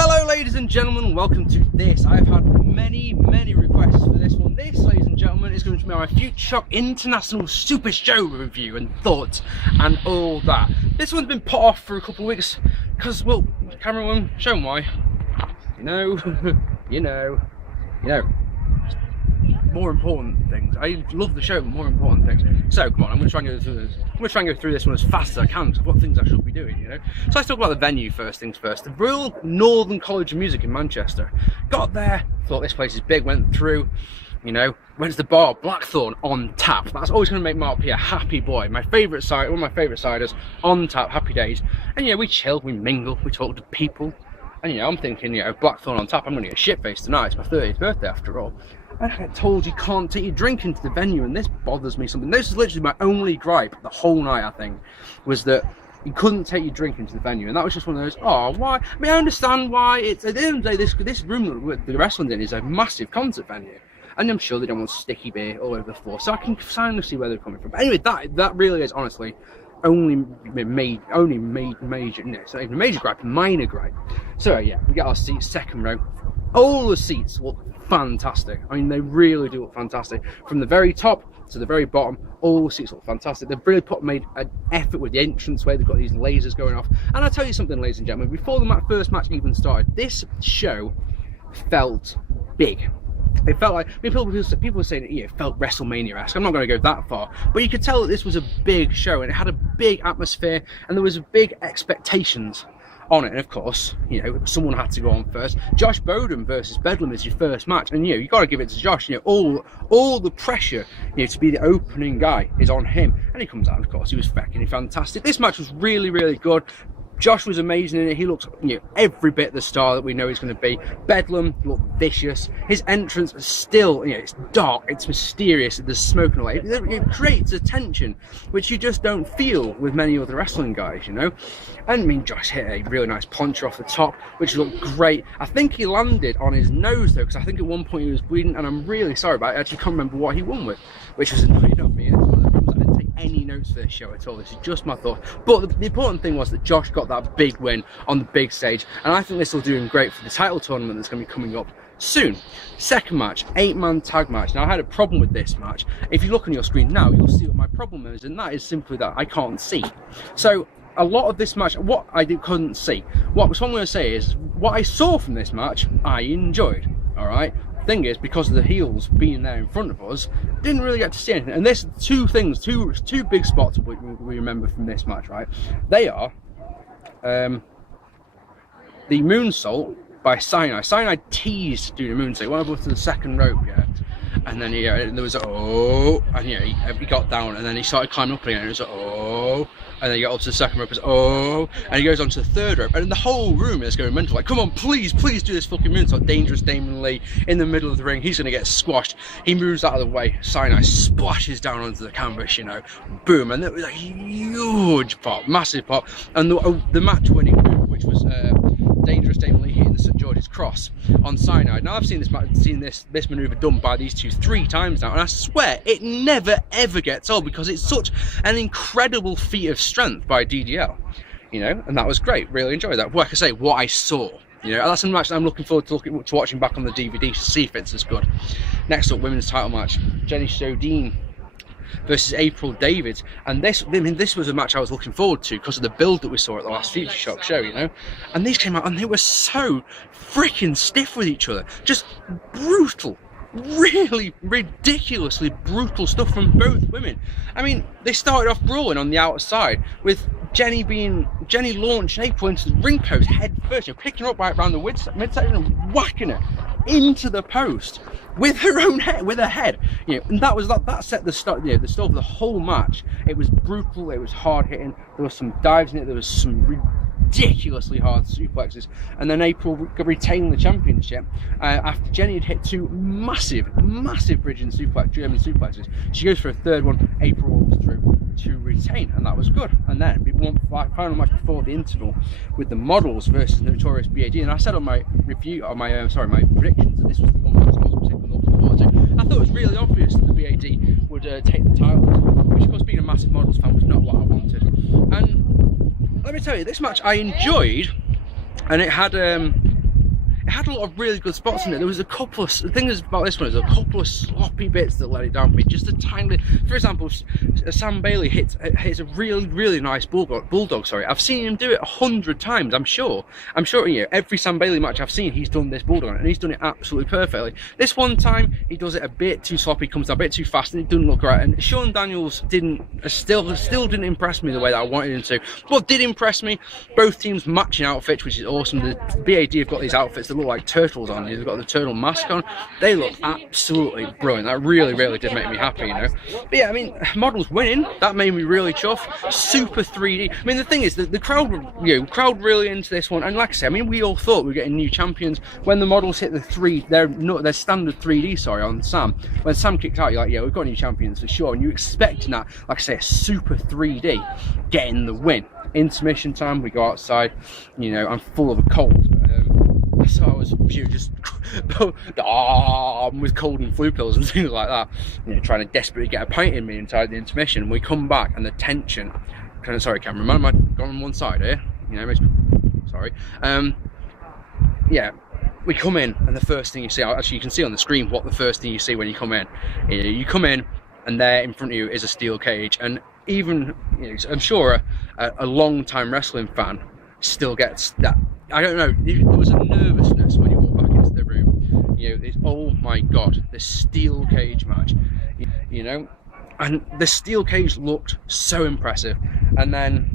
Hello ladies and gentlemen, welcome to this. I've had many requests for this one. This, ladies and gentlemen, is going to be my Futureshock International Supershow review and thoughts and all that. This one's been put off for a couple of weeks because, well, cameraman, show them why. You know, more important things. I love the show, but more important things. So come on, I'm going to try and go through this. I'm going to try and go through this one as fast as I can because I've got things I should be doing, you know. So let's talk about the venue first things first. The Royal Northern College of Music in Manchester. Got there, thought this place is big, went through, you know, went to the bar, Blackthorn on tap. That's always going to make Mark P a happy boy. My favourite cider, one of my favourite ciders, on tap, happy days. And you know, we chill, we mingle, we talk to people. And you know, I'm thinking, you know, Blackthorn on tap, I'm going to get shit-faced tonight. It's my 30th birthday after all. And I get told you can't take your drink into the venue, and this bothers me something. This is literally my only gripe the whole night, I think, was that you couldn't take your drink into the venue. And that was just one of those, oh, why? I mean, I understand why. It's at the end of the day, this room that the wrestling's in is a massive concert venue. And I'm sure they don't want sticky beer all over the floor. So I can kind of see where they're coming from. But anyway, that really is honestly only major, no, it's not even a major gripe, minor gripe. So yeah, we get our seats, second row. All the seats look fantastic. I mean, they really do look fantastic. From the very top to the very bottom, all the seats look fantastic. They've really made an effort with the entranceway. They've got these lasers going off. And I'll tell you something, ladies and gentlemen, before the first match even started, this show felt big. It felt like, I mean, people were saying it felt WrestleMania-esque. I'm not going to go that far, but you could tell that this was a big show and it had a big atmosphere and there was big expectations on it. And of course, you know, someone had to go on first. Josh Bowden versus Bedlam is your first match, and you know, you got to give it to Josh. You know, all the pressure, you know, to be the opening guy is on him, and he comes out. And of course, he was fucking fantastic. This match was really good. Josh was amazing in it. He looks, you know, every bit the star that we know he's going to be. Bedlam looked vicious. His entrance is still, you know, it's dark, it's mysterious, there's smoke and all that. It creates a tension which you just don't feel with many other wrestling guys, you know. And I mean, Josh hit a really nice puncher off the top, which looked great. I think he landed on his nose though, because I think at one point he was bleeding, and I'm really sorry, but I actually can't remember what he won with, which was annoying of me. And it's one of the problems, I didn't take any notes for this show at all. This is just my thought. But the important thing was that Josh got that big win on the big stage, and I think this will do him great for the title tournament that's going to be coming up soon. Second match, 8-man tag match. Now I had a problem with this match. If you look on your screen now, you'll see what my problem is, and that is simply that I can't see. So a lot of this match, what I couldn't see, what I'm going to say is what I saw from this match I enjoyed. All right, thing is, because of the heels being there in front of us, didn't really get to see anything. And there's two big spots we remember from this match, right? They are the moonsault by Cyanide. Cyanide teased doing a moonsault. He went up to the second rope, yeah, and then there was and he got down, and then he started climbing up again, and it was and then he got up to the second rope, and he goes on to the third rope, and the whole room is going mental, like, come on, please do this fucking moonsault. Dangerous Damon Lee in the middle of the ring, he's going to get squashed. He moves out of the way, Cyanide splashes down onto the canvas, you know, boom, and it was a huge pop, massive pop, and the match winning move, which was Dangerous Damon Lee hitting the St. George's Cross on Cyanide. Now I've seen this manoeuvre done by these two 3 times now, and I swear it never ever gets old because it's such an incredible feat of strength by DDL, you know, and that was great. Really enjoyed that. Like I say, what I saw, you know, that's a match that I'm looking forward to watching back on the DVD to see if it's as good. Next up, women's title match, Jenny Shodine versus April Davids, and this was a match I was looking forward to because of the build that we saw at the last Futureshock show, you know. And these came out and they were so freaking stiff with each other, just brutal, really ridiculously brutal stuff from both women. I mean, they started off brawling on the outside with Jenny launched April into the ring post head first, you know, picking her up right around the midsection and whacking her into the post with her own head, with her head, you know, and that set the start, you know, the start of the whole match. It was brutal, it was hard hitting, there was some dives in it, there was some ridiculously hard suplexes, and then April retained the championship after Jenny had hit 2 massive bridging German suplexes. She goes for a third one, April rolls through to retain, and that was good. And then we won the final match before the interval with the Models versus Notorious BAD, and I said on my review, on my my predictions, that this was the one match I was looking forward to. I thought it was really obvious that the BAD would take the title, which of course, being a massive Models fan, was not what I wanted. And let me tell you, this match I enjoyed, and it had it had a lot of really good spots in it. There was a couple of, the thing is about this one, there's a couple of sloppy bits that let it down for me, just a tiny, for example, Sam Bailey hits a really nice bulldog, sorry. I've seen him do it 100 times, I'm sure, you know, every Sam Bailey match I've seen, he's done this bulldog, and he's done it absolutely perfectly. This one time, he does it a bit too sloppy, comes down a bit too fast, and it doesn't look right, and Shawn Daniels still didn't impress me the way that I wanted him to. What did impress me, both teams matching outfits, which is awesome. The BAD have got these outfits that look like turtles on. They've got the turtle mask on. They look absolutely brilliant. That really did make me happy, you know. But yeah, I mean, models winning, that made me really chuffed. Super 3D. I mean, the thing is that the crowd, you know, crowd really into this one. And like I say, I mean, we all thought we were getting new champions when the models hit their standard 3D, sorry, on Sam. When Sam kicked out, you're like, yeah, we've got new champions for sure. And you're expecting that, like I say, a super 3D getting the win. Intermission time, we go outside, you know, I'm full of a cold, so I was just with cold and flu pills and things like that, you know, trying to desperately get a pint in me inside the intermission. We come back and the tension, sorry cameraman, am I going on one side here, you know, sorry, yeah, we come in and the first thing you see, actually you can see on the screen what the first thing you see when you come in. You come in and there in front of you is a steel cage, and even, you know, I'm sure a long-time wrestling fan still gets that. I don't know, there was a nervousness when you walk back into the room. You know, it's, oh my god, the steel cage match, you know, and the steel cage looked so impressive. And then,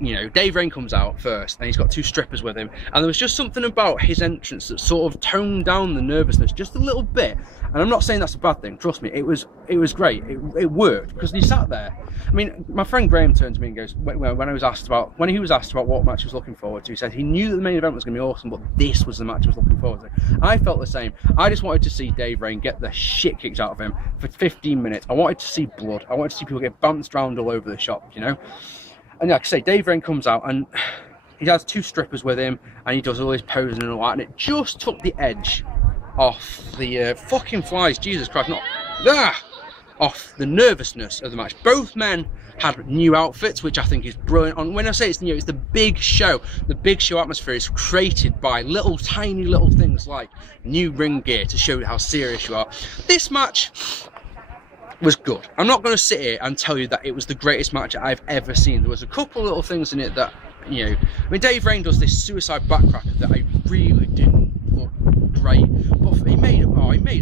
you know, Dave Rain comes out first and he's got two strippers with him, and there was just something about his entrance that sort of toned down the nervousness just a little bit. And I'm not saying that's a bad thing, trust me, it was great, it worked, because he sat there. I mean, my friend Graham turned to me and goes, when he was asked about what match he was looking forward to, he said he knew that the main event was going to be awesome, but this was the match he was looking forward to. I felt the same. I just wanted to see Dave Rain get the shit kicked out of him for 15 minutes. I wanted to see blood. I wanted to see people get bounced around all over the shop, you know. And like I say, Dave Rain comes out and he has two strippers with him, and he does all his posing and all that, and it just took the edge off the fucking flies, Jesus Christ, off the nervousness of the match. Both men had new outfits, which I think is brilliant. And when I say it's new, it's the big show. The big show atmosphere is created by tiny little things like new ring gear to show how serious you are. This match was good. I'm not going to sit here and tell you that it was the greatest match I've ever seen. There was a couple of little things in it that, you know, I mean, Dave Rain does this suicide backcracker that I really didn't look great, but he made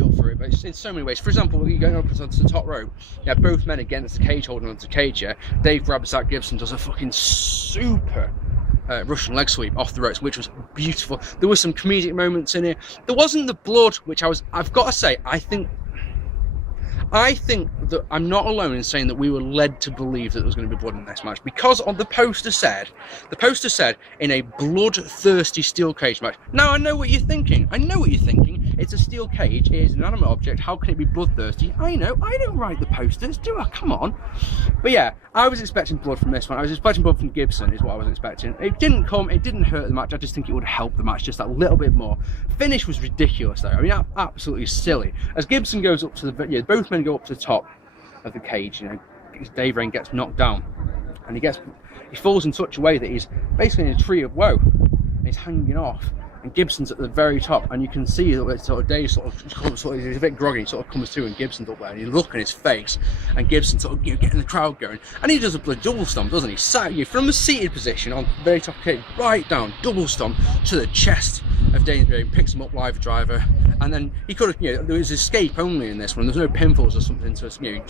up for it, but in so many ways. For example, when you're going up onto the top rope, yeah, both men against the cage, holding onto the cage, yeah, Dave grabs Zach Gibson, does a fucking super Russian leg sweep off the ropes, which was beautiful. There were some comedic moments in it. There wasn't the blood, which I've got to say, I think that I'm not alone in saying that we were led to believe that there was going to be blood in this match, because on the poster said in a bloodthirsty steel cage match. Now I know what you're thinking. It's a steel cage, it is an inanimate object, how can it be bloodthirsty? I know, I don't write the posters, do I? Come on. But yeah, I was expecting blood from this one. I was expecting blood from Gibson, is what I was expecting. It didn't come, it didn't hurt the match, I just think it would help the match just that little bit more. Finish was ridiculous though, I mean, absolutely silly. As Gibson goes up to both men go up to the top of the cage, you know, Dave Rain gets knocked down, and he falls in such a way that he's basically in a tree of woe, and he's hanging off. And Gibson's at the very top, and you can see that sort of Dave sort of he's a bit groggy, sort of comes to, and Gibson's up there, and you look in his face, and Gibson sort of, you know, getting the crowd going, and he does a bloody double stomp, doesn't he? Sat you from a seated position on the very top of the cage, right down, double stomp to the chest of Dave Rain, picks him up live driver, and then he could have, you know, there was escape only in this one. There's no pinfalls or something to, you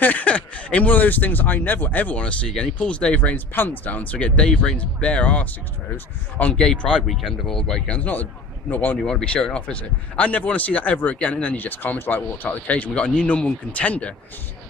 know, in one of those things I never ever want to see again. He pulls Dave Rain's pants down to get Dave Rain's bare arse exposed on Gay Pride weekend of all weekends. Not one you want to be showing off, is it? I never want to see that ever again. And then he just calmly like walked out of the cage, and we got a new #1 contender,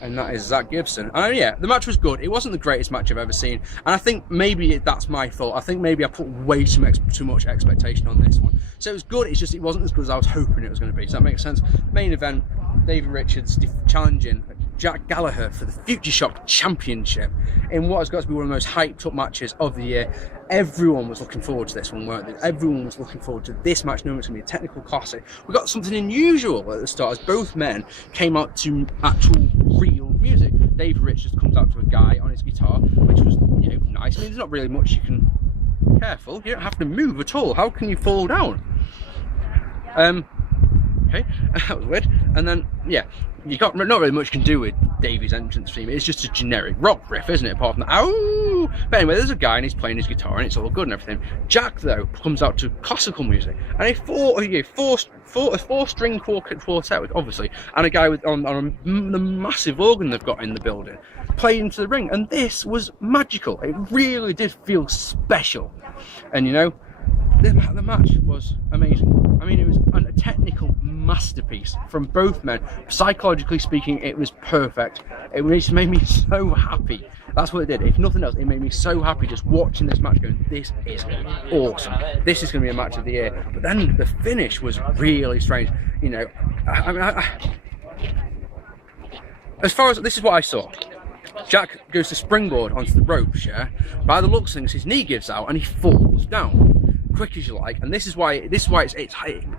and that is Zach Gibson. And yeah, the match was good. It wasn't the greatest match I've ever seen, and I think maybe that's my fault. I think maybe I put way too much expectation on this one. So it was good, it's just it wasn't as good as I was hoping it was going to be. Does that make sense? Main event, David Richards challenging Jack Gallagher for the Futureshock Championship in what has got to be one of the most hyped up matches of the year. Everyone was looking forward to this one, weren't they? Everyone was looking forward to this match, knowing it's going to be a technical classic. We got something unusual at the start, as both men came out to actual real music. David Richards comes out to a guy on his guitar, which was, you know, nice. I mean, there's not really much you can... Careful, you don't have to move at all. How can you fall down? Okay, that was weird. And then, yeah, you got not really much can do with Davey's entrance theme. It's just a generic rock riff, isn't it? Apart from the ow. But anyway, there's a guy and he's playing his guitar and it's all good and everything. Jack though comes out to classical music and a four-string quartet, obviously, and a guy with on the massive organ they've got in the building, playing into the ring, and this was magical. It really did feel special, and you know. The match was amazing. I mean, it was a technical masterpiece from both men. Psychologically speaking, it was perfect. It just made me so happy. That's what it did. If nothing else, it made me so happy just watching this match going, this is awesome. This is going to be a match of the year. But then the finish was really strange. You know, as far as, this is what I saw. Jack goes to springboard onto the ropes, yeah? By the looks of things, his knee gives out and he falls down. Quick as you like, and this is why it's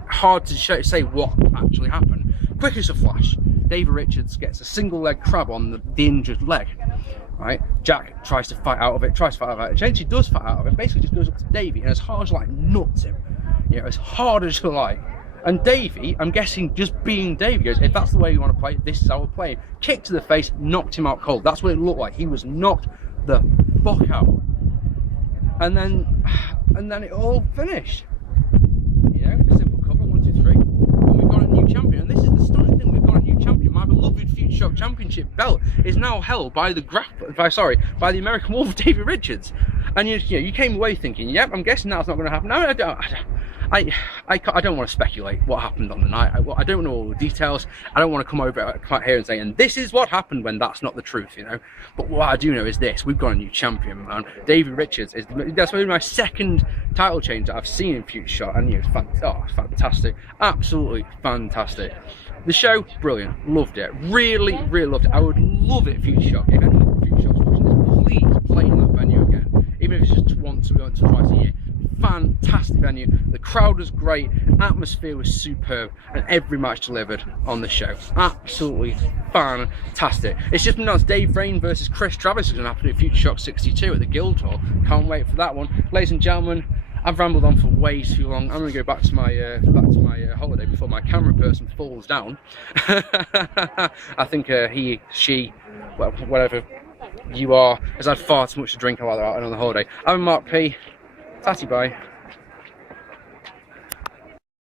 hard to say what actually happened. Quick as a flash, Davey Richards gets a single leg crab on the injured leg. Right, Jack tries to fight out of it, eventually does fight out of it, basically just goes up to Davey and as hard as like nuts him, you know, as hard as you like. And Davey, I'm guessing just being Davey, goes, if that's the way you want to play, this is how we're playing. Kick to the face, knocked him out cold. That's what it looked like. He was knocked the fuck out. And then it all finished. You know, a simple cover, 1, 2, 3, and we've got a new champion. And this is the stunning thing: we've got a new champion. My beloved Futureshock Championship belt is now held by the by the American Wolf, Davey Richards. And you came away thinking, yep, I'm guessing that's not going to happen. No, I don't want to speculate what happened on the night. I don't know all the details. I don't want to come out here and say, and this is what happened, when that's not the truth, you know. But what I do know is this: we've got a new champion, man. Davey Richards that's maybe my second title change that I've seen in Futureshock, and it's fantastic, absolutely fantastic. The show, brilliant, loved it, really, really loved it. I would love it, Futureshock. If anyone from Futureshock's watching this, please play in that venue again, even if it's just once or twice a year. Fantastic venue, the crowd was great, atmosphere was superb, and every match delivered on the show. Absolutely fantastic. It's just been announced Dave Rain versus Chris Travis is going to happen at Futureshock 62 at the Guildhall. Can't wait for that one. Ladies and gentlemen, I've rambled on for way too long. I'm going to go back to my holiday before my camera person falls down. I think he, she, well, whatever you are, has had far too much to drink while they're out on the holiday. I'm Mark P. Tatty bye.